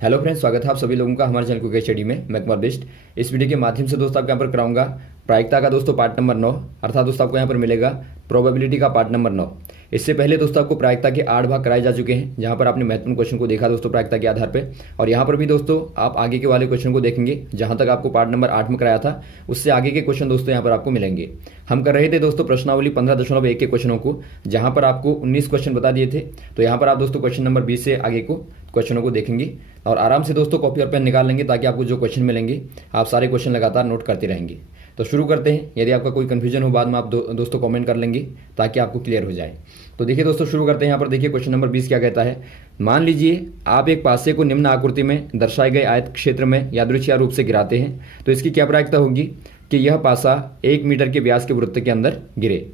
Hello friends, स्वागत है आप सभी लोगों का हमारे चैनल क्विक स्टडी में। मैं कुमार बिष्ट। इस वीडियो के माध्यम से दोस्तों आपको यहाँ पर कराऊंगा प्रायिकता का दोस्तों पार्ट नंबर 9, अर्थात दोस्तों आपको यहाँ पर मिलेगा प्रोबेबिलिटी का पार्ट नंबर 9। इससे पहले दोस्तों आपको प्रायिकता के 8 भाग कराए जा चुके हैं, जहाँ पर आपने महत्वपूर्ण क्वेश्चन को देखा दोस्तों प्रायिकता के आधार पर। और यहाँ पर भी दोस्तों आप आगे के वाले क्वेश्चन को देखेंगे, जहाँ तक आपको पार्ट नंबर 8 में कराया था उससे आगे के क्वेश्चन दोस्तों यहाँ पर आपको मिलेंगे। हम कर रहे थे दोस्तों प्रश्नावली 15.1 के क्वेश्चनों को, जहाँ पर आपको 19 क्वेश्चन बता दिए थे। तो यहाँ पर आप दोस्तों क्वेश्चन नंबर 20 से आगे को क्वेश्चनों को देखेंगे और आराम से दोस्तों कॉपी और पेन निकाल लेंगे, ताकि आपको जो क्वेश्चन मिलेंगे आप सारे क्वेश्चन लगातार नोट करते रहेंगे। तो शुरू करते हैं। यदि आपका कोई कंफ्यूजन हो बाद में आप दोस्तों कमेंट कर लेंगे, ताकि आपको क्लियर हो जाए। तो देखिए दोस्तों शुरू करते हैं। यहाँ पर देखिए क्वेश्चन नंबर 20 क्या कहता है। मान लीजिए आप एक पासे को निम्न आकृति में दर्शाए गए आयत क्षेत्र में यादृच्छिक रूप से गिराते हैं, तो इसकी क्या प्रायिकता होगी कि यह पासा 1 मीटर के व्यास के वृत्त के अंदर गिरे।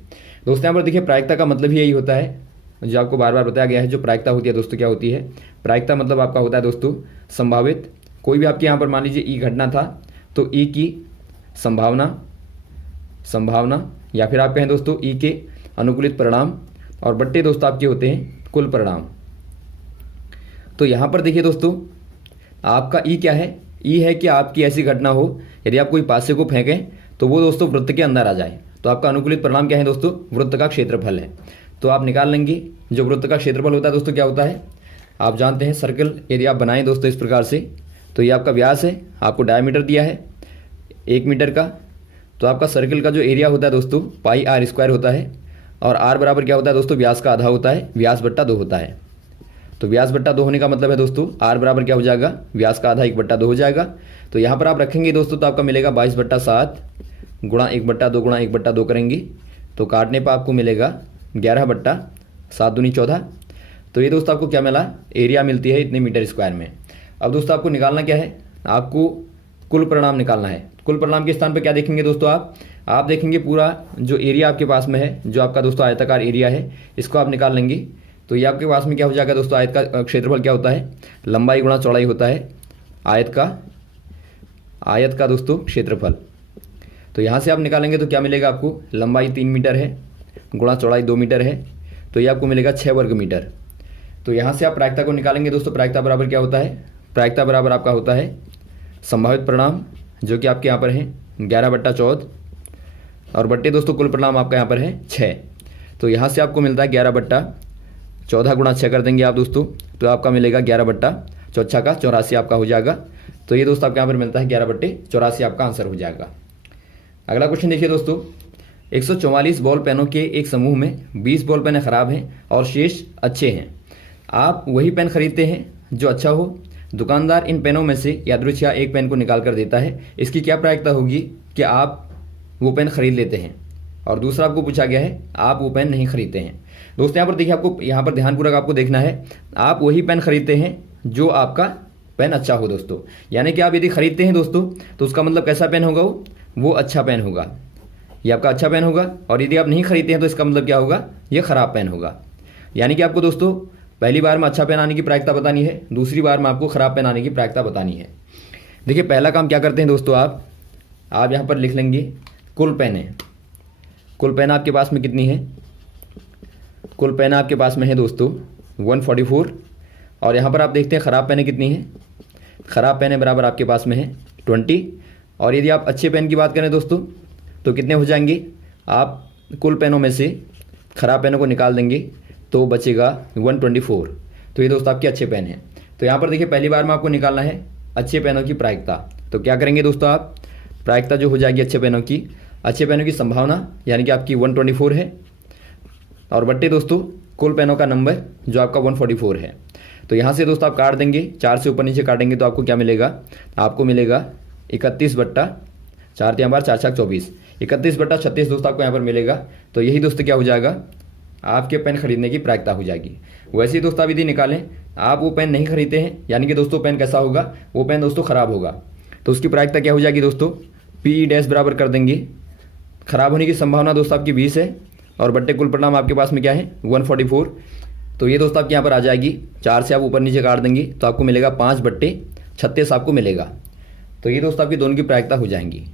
दोस्तों यहाँ पर देखिए प्रायिकता का मतलब ही यही होता है, जो आपको बार बार बताया गया है। जो प्रायिकता होती है दोस्तों क्या होती है, प्रायिकता मतलब आपका होता है दोस्तों संभावित। कोई भी आपके यहाँ पर मान लीजिए ई घटना था, तो ई की संभावना या फिर आप कहें दोस्तों ई के अनुकूलित परिणाम, और बट्टे दोस्तों आपके होते हैं कुल परिणाम। तो यहाँ पर देखिए दोस्तों आपका ई क्या है, ई है कि आपकी ऐसी घटना हो, यदि आप कोई पासे को फेंकें तो वो दोस्तों वृत्त के अंदर आ जाए। तो आपका अनुकूलित परिणाम क्या है दोस्तों, वृत्त का क्षेत्रफल है। तो आप निकाल लेंगे जो वृत्त का क्षेत्रफल होता है दोस्तों क्या होता है, आप जानते हैं सर्कल यदि आप बनाएं दोस्तों इस प्रकार से, तो ये आपका व्यास है, आपको डायमीटर दिया है 1 मीटर का। तो आपका सर्कल का जो एरिया होता है दोस्तों पाई आर स्क्वायर होता है, और आर बराबर क्या होता है दोस्तों, व्यास का आधा होता है, व्यास बट्टा 2 होता है। तो व्यास बट्टा 2 होने का मतलब है दोस्तों आर बराबर क्या हो जाएगा, व्यास का आधा 1/2 हो जाएगा। तो यहाँ पर आप रखेंगे दोस्तों तो आपका मिलेगा 22/7 गुणा 1/2 गुणा 1/2 करेंगे तो काटने पर आपको मिलेगा 11/7 दूनी 14। तो ये दोस्तों आपको क्या मिला, एरिया मिलती है इतने मीटर स्क्वायर में। अब दोस्तों आपको निकालना क्या है, आपको कुल परिणाम निकालना है। कुल परिणाम के स्थान पर क्या देखेंगे दोस्तों, आप देखेंगे पूरा जो एरिया आपके पास में है, जो आपका दोस्तों आयताकार एरिया है, इसको आप निकाल लेंगे। तो ये आपके पास में क्या हो जाएगा दोस्तों, आयत का क्षेत्रफल क्या होता है, लंबाई गुणा चौड़ाई होता है आयत का दोस्तों क्षेत्रफल। तो यहाँ से आप निकालेंगे तो क्या मिलेगा आपको, लंबाई 3 मीटर है गुणा चौड़ाई 2 मीटर है, तो ये आपको मिलेगा 6 वर्ग मीटर। तो यहाँ से आप प्रायिकता को निकालेंगे दोस्तों। प्रायिकता बराबर क्या होता है, प्रायिकता बराबर आपका होता है संभावित परिणाम, जो कि आपके यहाँ पर है 11/14, और बट्टे दोस्तों कुल परिणाम आपका यहाँ पर है 6। तो यहाँ से आपको मिलता है 11/14 गुणा 6 कर देंगे आप दोस्तों, तो आपका मिलेगा 11/4 का 84 आपका हो जाएगा। तो ये दोस्तों आपके यहाँ पर मिलता है 11/84 आपका आंसर हो जाएगा। अगला क्वेश्चन देखिए दोस्तों, 144 बॉल पेनों के एक समूह में 20 बॉल पेन खराब हैं और शेष अच्छे हैं। आप वही पेन खरीदते हैं जो अच्छा हो। दुकानदार इन पेनों में से यादृच्छिक एक पेन को निकाल कर देता है। इसकी क्या प्रायिकता होगी कि आप वो पेन खरीद लेते हैं। और दूसरा आपको पूछा गया है आप वो पेन नहीं खरीदते हैं। दोस्तों यहाँ पर देखिए, आपको यहाँ पर ध्यानपूर्वक आपको देखना है, आप वही पेन खरीदते हैं जो आपका पेन अच्छा हो दोस्तों। यानी कि आप यदि खरीदते हैं दोस्तों तो उसका मतलब कैसा पेन होगा, वो अच्छा पेन होगा, ये आपका अच्छा पेन होगा। और यदि आप नहीं खरीदते हैं तो इसका मतलब क्या होगा, ये खराब पेन होगा। यानी कि आपको दोस्तों पहली बार में अच्छा पेन आने की प्रायिकता बतानी है, दूसरी बार में आपको खराब पेन आने की प्रायिकता बतानी है। देखिए पहला काम क्या करते हैं दोस्तों, आप यहाँ पर लिख लेंगे कुल पेन है। कुल पेन आपके पास में कितनी है, कुल पेन आपके पास में है दोस्तों 144। और यहाँ पर आप देखते हैं खराब पेन कितनी है, खराब पेन बराबर आपके पास में है 20। और यदि आप अच्छे पेन की बात करें दोस्तों तो कितने हो जाएंगे, आप कुल पेनों में से खराब पेनों को निकाल देंगे तो बचेगा 124। तो ये दोस्तों आपके अच्छे पेन हैं। तो यहाँ पर देखिए पहली बार में आपको निकालना है अच्छे पेनों की प्रायिकता। तो क्या करेंगे दोस्तों, आप प्रायिकता जो हो जाएगी अच्छे पेनों की संभावना, यानी कि आपकी 124 है, और बट्टे दोस्तों कुल पेनों का नंबर जो आपका 144 है। तो यहाँ से दोस्तों आप काट देंगे, 4 से ऊपर नीचे काटेंगे तो आपको क्या मिलेगा, आपको मिलेगा 31/4 3 बार 4 4 24, 31/36 दोस्तों आपको यहाँ पर मिलेगा। तो यही दोस्तों क्या हो जाएगा, आपके पेन खरीदने की प्रायिकता हो जाएगी। वैसे ही दोस्तों आप यदि निकालें, आप वो पेन नहीं खरीदते हैं, यानी कि दोस्तों पेन कैसा होगा, वो पेन दोस्तों खराब होगा। तो उसकी प्रायिकता क्या हो जाएगी दोस्तों, PE- बराबर कर देंगे, खराब होने की संभावना दोस्तों आपकी 20 है, और बट्टे कुल परिणाम आपके पास में क्या है 144। तो ये दोस्तों आपके यहाँ पर आ जाएगी, 4 से आप ऊपर नीचे काट देंगे तो आपको मिलेगा 5/36 आपको मिलेगा। तो ये दोस्तों आपकी दोनों की प्रायिकता हो जाएंगी।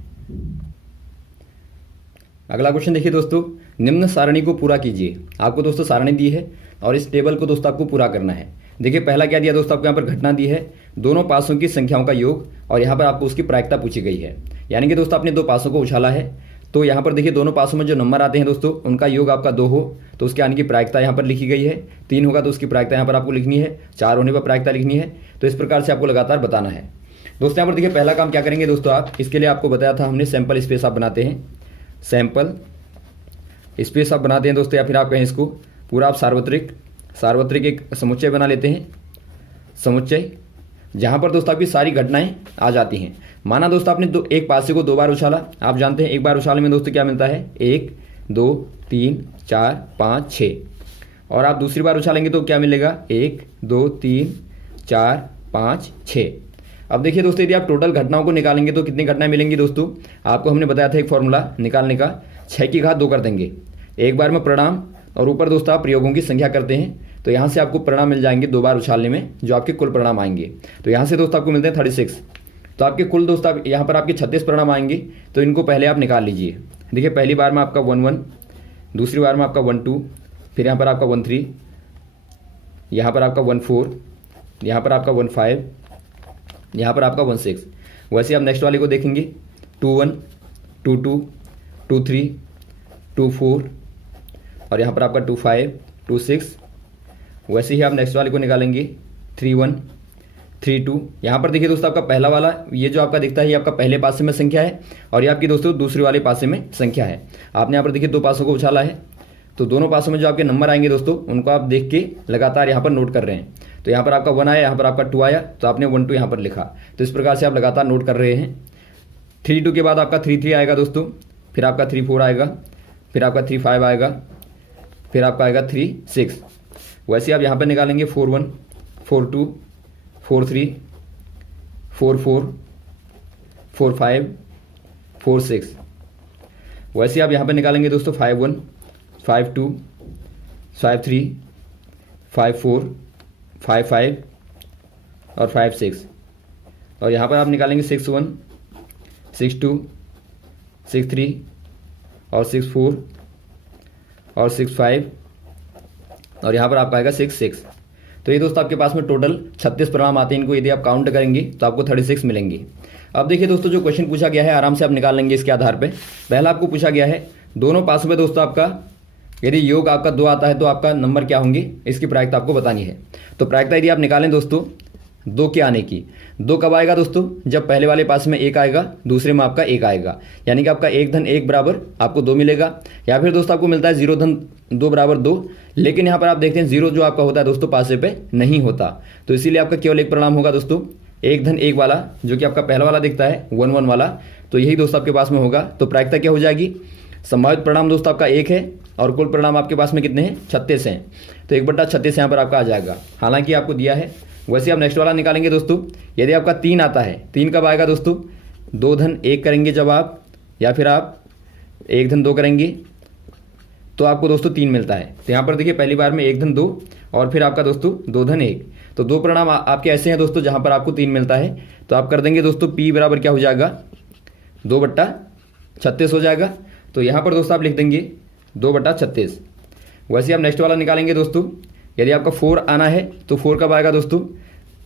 अगला क्वेश्चन देखिए दोस्तों, निम्न सारणी को पूरा कीजिए। आपको दोस्तों सारणी दी है और इस टेबल को दोस्तों आपको पूरा करना है। देखिए पहला क्या दिया दोस्तों, आपको यहाँ पर घटना दी है, दोनों पासों की संख्याओं का योग, और यहाँ पर आपको उसकी प्रायिकता पूछी गई है। यानी कि दोस्तों आपने दो पासों को उछाला है, तो यहाँ पर देखिए दोनों पासों में जो नंबर आते हैं दोस्तों उनका योग आपका 2 हो तो उसके आने की प्रायिकता यहाँ पर लिखी गई है। 3 होगा तो उसकी प्रायिकता यहाँ पर आपको लिखनी है। 4 होने पर प्रायिकता लिखनी है। तो इस प्रकार से आपको लगातार बताना है दोस्तों। यहाँ पर देखिए पहला काम क्या करेंगे दोस्तों, आप इसके लिए आपको बताया था हमने सैंपल स्पेस आप बनाते हैं, सैंपल स्पेस आप बनाते हैं दोस्तों, या फिर आप कहें इसको पूरा आप सार्वत्रिक एक समुच्चय बना लेते हैं, समुच्चय जहाँ पर दोस्तों आपकी सारी घटनाएं आ जाती हैं। माना दोस्तों आपने एक पासे को 2 बार उछाला, आप जानते हैं एक बार उछालने में दोस्तों क्या मिलता है, 1 2 3 4 5 6, और आप दूसरी बार उछालेंगे तो क्या मिलेगा, 1 2 3 4 5 6। अब देखिए दोस्तों यदि आप टोटल घटनाओं को निकालेंगे तो कितनी घटनाएं मिलेंगी दोस्तों, आपको हमने बताया था एक फॉर्मूला निकालने का, 6 की घात 2 कर देंगे एक बार में परिणाम, और ऊपर दोस्तों आप प्रयोगों की संख्या करते हैं तो यहाँ से आपको परिणाम मिल जाएंगे 2 बार उछालने में, जो आपके कुल परिणाम आएंगे। तो यहाँ से दोस्तों आपको मिलते हैं 36। तो आपके कुल दोस्तों आप यहाँ पर आपके 36 परिणाम आएंगे, तो इनको पहले आप निकाल लीजिए। देखिए पहली बार में आपका 1 1, दूसरी बार में आपका 1 2, फिर यहाँ पर आपका 1 3, यहाँ पर आपका 1 4, यहाँ पर आपका 1 5, यहाँ पर आपका 1 6। वैसे आप नेक्स्ट वाले को देखेंगे 2 1 2 2 2 3 2 4, और यहाँ पर आपका 2 5 2 6। वैसे ही आप नेक्स्ट वाले को निकालेंगे 3 1 3 2। यहाँ पर देखिए दोस्तों आपका पहला वाला ये जो आपका दिखता है ये आपका पहले पासे में संख्या है, और ये आपकी दोस्तों दूसरे वाले पासे में संख्या है। आपने यहाँ पर देखिए 2 पासों को उछाला है, तो दोनों पासों में जो आपके नंबर आएंगे दोस्तों उनको आप देख के लगातार यहाँ पर नोट कर रहे हैं। तो यहाँ पर आपका 1 आया, यहाँ पर आपका 2 आया, तो आपने 1 2 यहाँ पर लिखा। तो इस प्रकार से आप लगातार नोट कर रहे हैं। 3 2 के बाद आपका 3 3 आएगा दोस्तों, फिर आपका 3 4 आएगा, फिर आपका 3 5 आएगा, फिर आपका आएगा 3 6। वैसे आप यहाँ पर निकालेंगे 4 1 4 2 4 3 4 4 4 5 4 6। वैसे आप यहाँ पर निकालेंगे दोस्तों 5 1 5 2 5 3 5 4 5 5 और 5 6। और यहाँ पर आप निकालेंगे 6 1 6 2 6 3 और 6 4 और 6 5, और यहाँ पर आपका आएगा 6 6। तो ये दोस्तों आपके पास में टोटल 36 परिणाम आते हैं। इनको यदि आप काउंट करेंगे तो आपको 36 मिलेंगे। अब देखिए दोस्तों जो क्वेश्चन पूछा गया है आराम से आप निकाल लेंगे इसके आधार पे। पहला आपको पूछा गया है दोनों पासों में दोस्तों आपका यदि योग आपका 2 आता है तो आपका नंबर क्या होंगे, इसकी प्रायिकता आपको बतानी है। तो प्रायिकता यदि आप निकालें दोस्तों 2 के आने की, 2 कब आएगा दोस्तों, जब पहले वाले पास में 1 आएगा, दूसरे में आपका 1 आएगा, यानी कि आपका 1 धन 1 बराबर आपको 2 मिलेगा। या फिर दोस्तों आपको मिलता है 0 धन 2 बराबर 2, लेकिन यहाँ पर आप देखते हैं 0 जो आपका होता है दोस्तों पासे पे नहीं होता, तो इसीलिए आपका केवल एक परिणाम होगा दोस्तों 1 धन 1 वाला, जो कि आपका पहला वाला दिखता है 1 1 वाला, तो यही दोस्तों आपके पास में होगा। तो प्रायिकता क्या हो जाएगी, संभावित परिणाम दोस्तों आपका 1 है और कुल परिणाम आपके पास में कितने हैं, 36 हैं, तो 1/36 यहाँ पर आपका आ जाएगा, हालांकि आपको दिया है। वैसे आप नेक्स्ट वाला निकालेंगे दोस्तों, यदि आपका 3 आता है, 3 कब आएगा दोस्तों, 2 धन 1 करेंगे जब आप, या फिर आप 1 धन 2 करेंगे तो आपको दोस्तों 3 मिलता है। तो यहाँ पर देखिए पहली बार में 1 धन 2 और फिर आपका दोस्तों 2 धन 1, तो 2 परिणाम आपके ऐसे हैं दोस्तों जहाँ पर आपको 3 मिलता है। तो आप कर देंगे दोस्तों P बराबर क्या हो जाएगा, 2/36 हो जाएगा। तो यहाँ पर दोस्तों आप लिख देंगे 2/36। वैसे आप नेक्स्ट वाला निकालेंगे दोस्तों, यदि आपका 4 आना है तो 4 कब आएगा दोस्तों,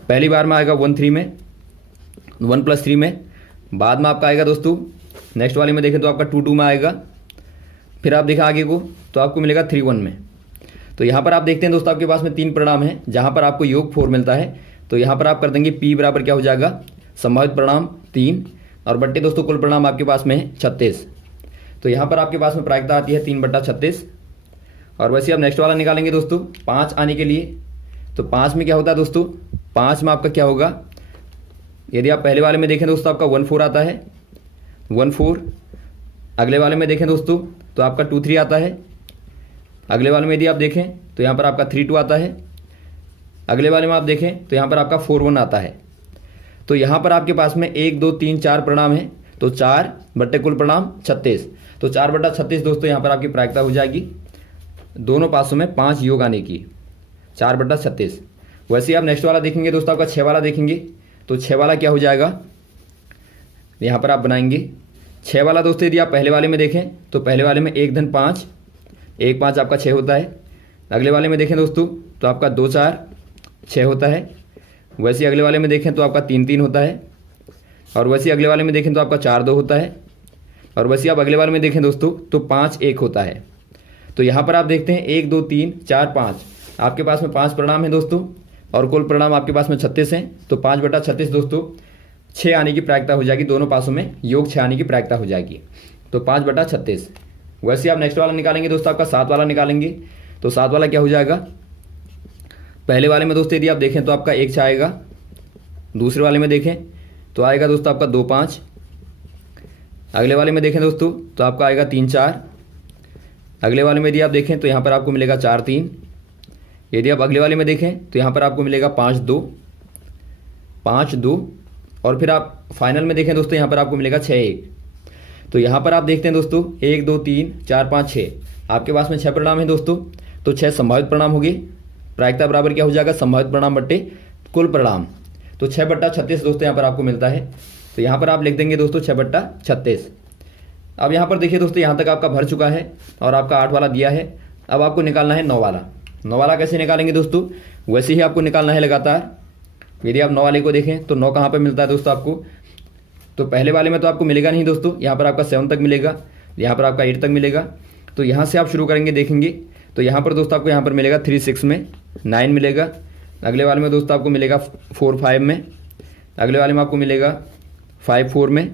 पहली बार में आएगा 1 3 में, 1 + 3 में, बाद में आपका आएगा दोस्तों नेक्स्ट वाले में देखें तो आपका 2 2 में आएगा, फिर आप देखा आगे को तो आपको मिलेगा 3 1 में। तो यहाँ पर आप देखते हैं दोस्तों आपके पास में 3 परिणाम हैं जहाँ पर आपको योग 4 मिलता है। तो यहाँ पर आप कर देंगे P बराबर क्या हो जाएगा, संभावित परिणाम 3 और बट्टे दोस्तों कुल परिणाम आपके पास में है 36। तो यहाँ पर आपके पास में प्रायिकता आती है 3/36। और वैसे आप नेक्स्ट वाला निकालेंगे दोस्तों 5 आने के लिए, तो 5 में क्या होता है दोस्तों, 5 में आपका क्या होगा, यदि आप पहले वाले में देखें दोस्तों आपका 1 4 आता है, 1 4, अगले वाले में देखें दोस्तों तो आपका 2 3 आता है, अगले वाले में यदि आप देखें तो यहाँ पर आपका 3 2 आता है, अगले वाले में आप देखें तो यहाँ पर आपका 4 1 आता है। तो यहाँ पर आपके पास में 1 2 3 4 परिणाम है, तो 4 बट्टे कुल परिणाम 36, तो 4/36 दोस्तों यहाँ पर आपकी प्रायिकता हो जाएगी दोनों पासों में 5 योग आने की, 4/36। वैसे आप नेक्स्ट वाला देखेंगे दोस्तों आपका 6 वाला देखेंगे, तो 6 वाला क्या हो जाएगा, यहाँ पर आप बनाएंगे 6 वाला दोस्तों यदि आप पहले वाले में देखें तो पहले वाले में 1 धन 5, 1 5 आपका 6 होता है, अगले वाले में देखें दोस्तों तो आपका 2 4 6 होता है, वैसे अगले वाले में देखें तो आपका 3-3 होता है, और वैसे अगले वाले में देखें तो आपका 4-2 होता है, और वैसे आप अगले वाले में देखें दोस्तों तो 5-1 होता है। तो यहाँ पर आप देखते हैं 1 2 3 4 5, आपके पास में 5 परिणाम हैं दोस्तों, और कुल परिणाम आपके पास में 36 हैं। तो 5/36 दोस्तों 6 आने की प्रायिकता हो जाएगी, दोनों पासों में योग 6 आने की प्रायिकता हो जाएगी। तो 5/36। वैसे आप नेक्स्ट वाला निकालेंगे दोस्तों, आपका 7 वाला निकालेंगे। तो 7 वाला क्या हो जाएगा, पहले वाले में दोस्तों यदि आप देखें तो आपका 1 6 आएगा, दूसरे वाले में देखें तो आएगा दोस्तों आपका 2 5, अगले वाले में देखें दोस्तों तो आपका आएगा 3 4, अगले वाले में यदि आप देखें तो यहाँ पर आपको मिलेगा 4 3, यदि आप अगले वाले में देखें तो यहाँ पर आपको मिलेगा 5 2, और फिर आप फाइनल में देखें दोस्तों यहाँ पर आपको मिलेगा 6 1। तो यहाँ पर आप देखते हैं दोस्तों 1 2 3 4 5 6, आपके पास में 6 परिणाम हैं दोस्तों। तो 6 संभावित परिणाम हो गए, प्रायिकता बराबर क्या हो जाएगा, संभावित परिणाम बट्टे कुल परिणाम। तो 6/36 दोस्तों यहाँ पर आपको मिलता है। तो यहाँ पर आप लिख देंगे दोस्तों 6/36। अब यहाँ पर देखिए दोस्तों, यहाँ तक आपका भर चुका है और आपका 8 वाला दिया है। अब आपको निकालना है 9 वाला। 9 वाला कैसे निकालेंगे दोस्तों, वैसे ही आपको निकालना है लगातार। यदि आप 9 वाले को देखें तो 9 कहाँ पर मिलता है दोस्तों आपको, तो पहले वाले में तो आपको मिलेगा नहीं दोस्तों, यहाँ पर आपका 7 तक मिलेगा, यहाँ पर आपका 8 तक मिलेगा। तो यहाँ से आप शुरू करेंगे, देखेंगे तो यहाँ पर दोस्तों आपको यहाँ पर मिलेगा 3 6 में, 9 मिलेगा। अगले वाले में दोस्तों आपको मिलेगा 4 5 में, अगले वाले में आपको मिलेगा 5 4 में,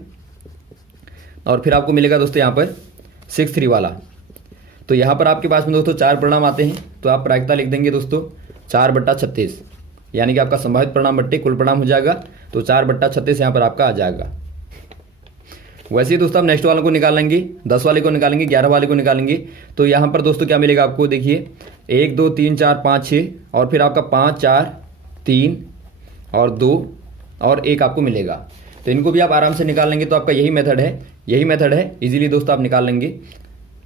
और फिर आपको मिलेगा दोस्तों यहाँ पर 6 3 वाला। तो यहाँ पर आपके पास में दोस्तों 4 परिणाम आते हैं। तो आप प्रायिकता लिख देंगे दोस्तों 4/36, यानी कि आपका संभावित परिणाम बट्टे कुल परिणाम हो जाएगा। तो 4/36 यहाँ पर आपका आ जाएगा। वैसे ही दोस्तों आप नेक्स्ट वाले को निकालेंगे, 10 वाले को निकालेंगे, 11 वाले को निकालेंगे। तो यहाँ पर दोस्तों क्या मिलेगा आपको, देखिए 1 2 3 4 5 6, और फिर आपका 5 4 3 और 2 और 1 आपको मिलेगा। तो इनको भी आप आराम से निकाल लेंगे। तो आपका यही मेथड है, इजीली दोस्तों आप निकाल लेंगे।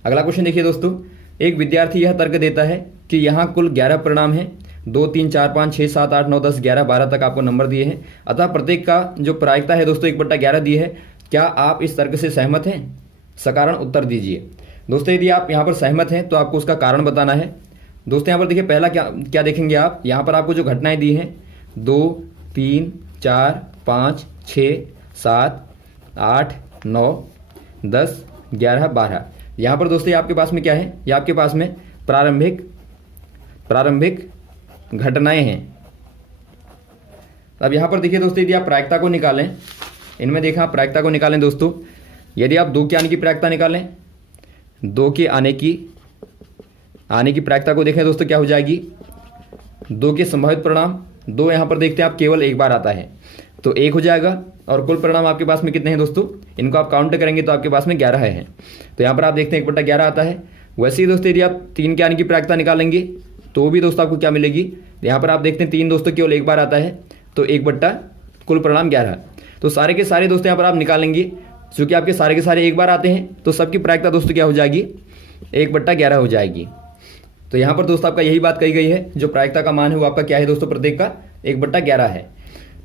अगला क्वेश्चन देखिए दोस्तों, एक विद्यार्थी यह तर्क देता है कि यहाँ कुल 11 परिणाम हैं, 2 3 4 5 6 7 8 9 10 11 12 तक आपको नंबर दिए हैं, अतः प्रत्येक का जो प्रायिकता है दोस्तों 1/11 दी है। क्या आप इस तर्क से सहमत हैं? सकारण उत्तर दीजिए। दोस्तों यदि आप यहाँ पर सहमत हैं तो आपको उसका कारण बताना है। दोस्तों यहाँ पर देखिए पहला क्या देखेंगे आप, यहाँ पर आपको जो घटनाएं दी हैं 2 3 4 5 6 7 8 9 10 11 12, यहाँ पर दोस्तों आपके पास में क्या है, ये आपके पास में प्रारंभिक घटनाएं हैं। अब यहाँ पर देखिए दोस्तों, यदि आप प्रायिकता को निकालें, इनमें देखा आप प्रायिकता को निकालें दोस्तों, यदि आप 2 के आने की प्रायिकता निकालें, 2 के आने की प्रायिकता को देखें दोस्तों क्या हो जाएगी, 2 के संभावित परिणाम, 2 यहाँ पर देखते हैं आप केवल एक बार आता है तो 1 हो जाएगा, और कुल परिणाम आपके पास में कितने हैं दोस्तों, इनको आप काउंट करेंगे तो आपके पास में 11 है। तो यहाँ पर आप देखते हैं 1/11 आता है। वैसे ही दोस्तों यदि आप 3 के आने की प्रायिकता निकालेंगे तो भी दोस्तों आपको क्या मिलेगी, यहाँ पर आप देखते हैं 3 दोस्तों केवल एक बार आता है तो 1/ कुल परिणाम 11। तो सारे के सारे दोस्तों यहाँ पर आप निकालेंगे, चूँकि आपके सारे के सारे एक बार आते हैं तो सबकी प्रायिकता दोस्तों क्या हो जाएगी, 1/11 हो जाएगी। तो यहाँ पर दोस्तों आपका यही बात कही गई है, जो प्रायिकता का मान है वो आपका क्या है दोस्तों, प्रत्येक का 1/11 है।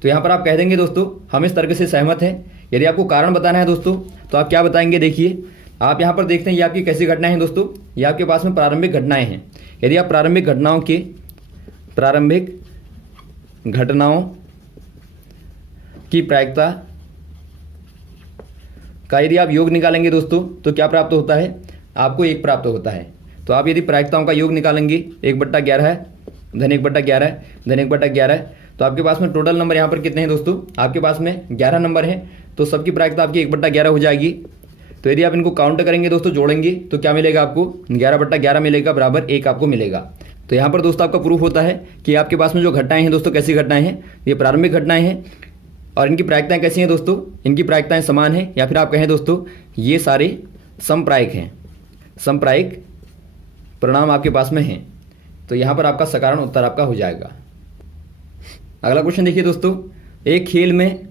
तो यहाँ पर आप कह देंगे दोस्तों हम इस तर्क से सहमत हैं। यदि आपको कारण बताना है दोस्तों तो आप क्या बताएंगे, देखिए आप यहाँ पर देखते हैं ये आपकी कैसी घटनाएं हैं दोस्तों, ये आपके पास में प्रारंभिक घटनाएं हैं। यदि आप प्रारंभिक घटनाओं की प्रायिकता का यदि आप योग निकालेंगे दोस्तों तो क्या प्राप्त होता है, आपको 1 प्राप्त होता है। तो आप यदि प्रायिकताओं का योग निकालेंगे 1/11 है धन 1/11 है धन 1/11 है, तो आपके पास में टोटल नंबर यहाँ पर कितने हैं दोस्तों, आपके पास में 11 नंबर हैं। तो सबकी प्रायिकता आपकी 1/11 हो जाएगी। तो यदि आप इनको काउंट करेंगे दोस्तों, जोड़ेंगे तो क्या मिलेगा आपको, 11/11 मिलेगा बराबर 1 आपको मिलेगा। तो यहाँ पर दोस्तों आपका प्रूफ होता है कि आपके पास में जो घटनाएं हैं दोस्तों, कैसी घटनाएं हैं, ये प्रारंभिक घटनाएं हैं, और इनकी प्रायिकताएं कैसी हैं दोस्तों, इनकी प्रायिकताएं समान हैं, या फिर आप कहें दोस्तों ये सारे समप्रायिक हैं, समप्रायिक परिणाम आपके पास में हैं। तो यहाँ पर आपका सकारण उत्तर आपका हो जाएगा। अगला क्वेश्चन देखिए दोस्तों, एक खेल में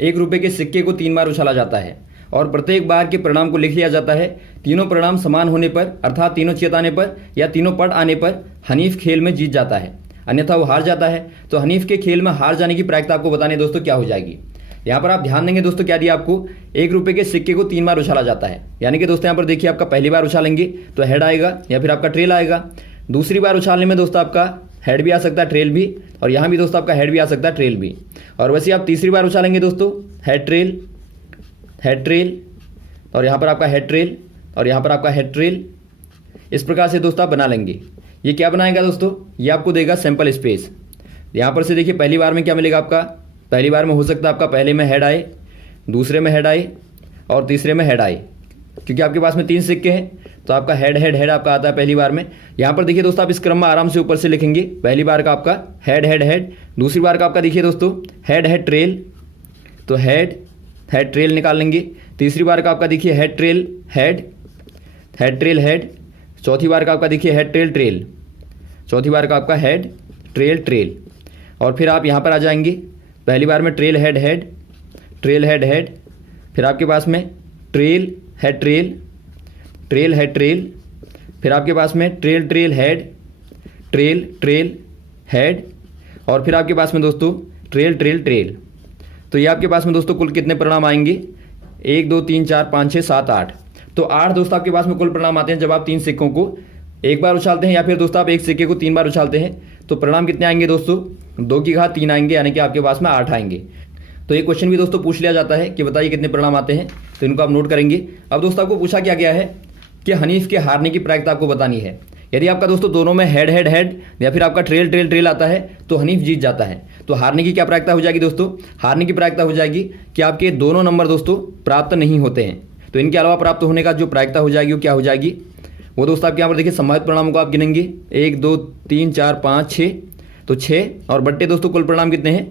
1 रुपये के सिक्के को 3 बार उछाला जाता है और प्रत्येक बार के परिणाम को लिख लिया जाता है। तीनों परिणाम समान होने पर, अर्थात तीनों चेताने पर या तीनों पट आने पर हनीफ खेल में जीत जाता है, अन्यथा वो हार जाता है। तो हनीफ के खेल में हार जाने की प्रायिकता आपको बतानी है दोस्तों क्या हो जाएगी। यहाँ पर आप ध्यान देंगे दोस्तों, क्या दिया आपको, 1 रुपये के सिक्के को 3 बार उछाला जाता है, यानी कि दोस्तों यहाँ पर देखिए आपका पहली बार उछालेंगे तो हेड आएगा या फिर आपका ट्रेल आएगा। दूसरी बार उछालने में दोस्तों आपका हेड भी आ सकता है, ट्रेल भी, और यहाँ भी दोस्तों आपका हेड भी आ सकता है, ट्रेल भी। और वैसे आप तीसरी बार उछालेंगे दोस्तों, हेड ट्रेल, हेड ट्रेल, और यहाँ पर आपका हेड ट्रेल, और यहाँ पर आपका हेड ट्रेल। इस प्रकार से दोस्तों आप बना लेंगे। ये क्या बनाएगा दोस्तों, ये आपको देगा सैंपल स्पेस। यहाँ पर से देखिए पहली बार में क्या मिलेगा आपका, पहली बार में हो सकता है आपका पहले में हेड आए, दूसरे में हेड आए, और तीसरे में हेड आए, क्योंकि आपके पास में 3 सिक्के हैं तो आपका हेड हेड हेड आपका आता है पहली बार में। यहाँ पर देखिए दोस्तों आप इस क्रम में आराम से ऊपर से लिखेंगे। पहली बार का आपका हेड हेड हेड, दूसरी बार का आपका देखिए दोस्तों हेड हेड ट्रेल, तो हेड हेड ट्रेल निकाल लेंगे। तीसरी बार का आपका देखिए head trail head, head trail head. चौथी बार का आपका देखिए हेड ट्रेल ट्रेल, चौथी बार का आपका हेड ट्रेल ट्रेल। और फिर आप यहाँ पर आ जाएंगे, पहली बार में trail head head, trail head head, फिर आपके पास में trail head trail, trail head trail, फिर आपके पास में trail trail head, trail trail head, और फिर आपके पास में दोस्तों ट्रेल ट्रेल ट्रेल। तो ये आपके पास में दोस्तों कुल कितने परिणाम आएंगे, 1 2 3 4 5 6 7 8। तो 8 दोस्तों आपके पास में कुल परिणाम आते हैं जब आप 3 सिक्कों को एक बार उछालते हैं, या फिर दोस्तों आप एक सिक्के को 3 बार उछालते हैं। तो परिणाम कितने आएंगे दोस्तों, 2 की घात 3 आएंगे, यानी कि आपके पास में 8 आएंगे। तो ये क्वेश्चन भी दोस्तों पूछ लिया जाता है कि बताइए कितने परिणाम आते हैं, तो इनको आप नोट करेंगे। अब दोस्तों आपको पूछा क्या गया है कि हनीफ के हारने की प्रायिकता आपको बतानी है। यदि आपका दोस्तों दोनों में हेड हेड हेड या फिर आपका ट्रेल ट्रेल ट्रेल आता है तो हनीफ जीत जाता है। तो हारने की क्या प्रायिकता हो जाएगी दोस्तों, हारने की प्रायिकता हो जाएगी कि आपके दोनों नंबर दोस्तों प्राप्त नहीं होते हैं। तो इनके अलावा प्राप्त होने का जो प्रायिकता हो जाएगी वो क्या हो जाएगी, वो दोस्तों आपके यहाँ पर देखिए संभावित परिणामों को आप गिनेंगे 1 2 3 4 5 6, तो 6 और बट्टे दोस्तों कुल परिणाम कितने हैं,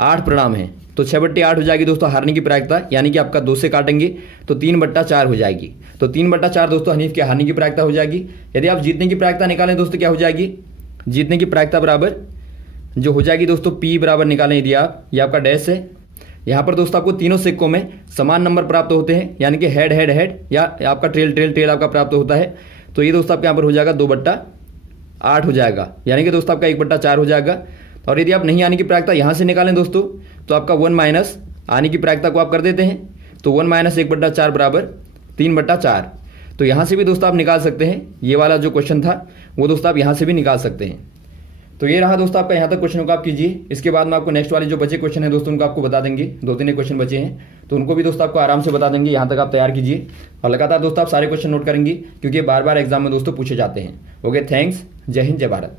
8 परिणाम हैं। तो 6/8 हो जाएगी दोस्तों हारने की प्रायिकता, यानी कि आपका 2 से काटेंगे तो 3/4 हो जाएगी। तो 3/4 दोस्तों हनीफ के हारने की प्रायिकता हो जाएगी। यदि आप जीतने की प्रायिकता निकालें दोस्तों क्या हो जाएगी, जीतने की प्रायिकता बराबर जो हो जाएगी दोस्तों P बराबर निकालें यदि आप, ये आपका डैश है। यहाँ पर दोस्तों आपको तीनों सिक्कों में समान नंबर प्राप्त होते हैं, यानी कि हेड हेड हेड या आपका ट्रेल ट्रेल ट्रेल आपका प्राप्त होता है। तो ये दोस्तों आपके यहाँ पर हो जाएगा 2/8 हो जाएगा, यानी कि दोस्तों आपका 1/4 हो जाएगा। और यदि आप नहीं आने की प्रायिकता यहाँ से निकालें दोस्तों तो आपका 1 माइनस आने की प्रायिकता को आप कर देते हैं, तो 1 माइनस 1/4 बराबर 3/4। तो यहाँ से भी दोस्तों आप निकाल सकते हैं, ये वाला जो क्वेश्चन था वो दोस्तों आप यहाँ से भी निकाल सकते हैं। तो ये रहा दोस्तों आपका यहाँ तक क्वेश्चन को आप कीजिए। इसके बाद में आपको नेक्स्ट वाले जो बचे क्वेश्चन है दोस्तों उनको आपको बता देंगे, 2-3 क्वेश्चन बचे हैं तो उनको भी दोस्तों आपको आराम से बता देंगे। यहाँ तक आप तैयार कीजिए और लगातार दोस्तों आप सारे क्वेश्चन नोट करेंगे, क्योंकि बार बार एग्जाम में दोस्तों पूछे जाते हैं। ओके, थैंक्स, जय हिंद, जय भारत।